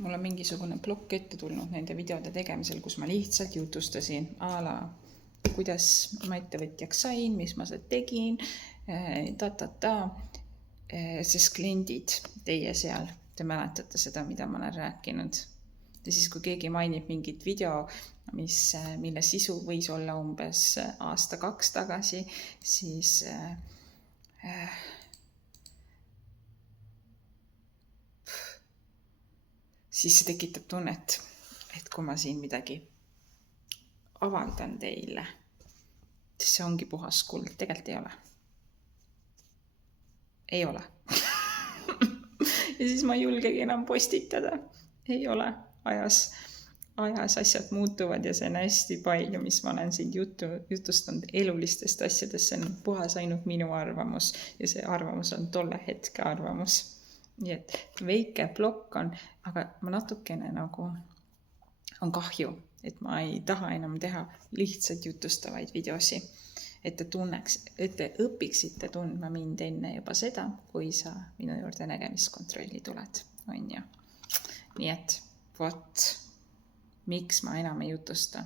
mul on mingisugune plokk ette tulnud nende videode tegemisel, kus ma lihtsalt jutustasin a la, kuidas ma ettevõtjaks sain, mis ma seda tegin, sest kliendid, teie seal, te mäletate seda, mida ma olen rääkinud. Ja siis, kui keegi mainib mingit video, mille sisu võis olla umbes aasta-2 tagasi, siis see tekitab tunnet, et kui ma siin midagi avaldan teile, siis see ongi puhas kuld. Tegelikult ei ole. Ei ole. Ja siis ma ei julgegi enam postitada. Ei ole. Ajas asjad muutuvad ja see on hästi palju, mis ma olen siin jutustanud elulistest asjadest. See on puhas ainult minu arvamus ja see arvamus on tolle hetke arvamus. Nii et väike plokk on, aga ma natukene nagu on kahju, et ma ei taha enam teha lihtsalt jutustavaid videosi, et te tunneks, et te õpiksite tundma mind enne juba seda, kui sa minu juurde nägemiskontrolli tuled, on ju. Nii et miks ma enam ei jutusta?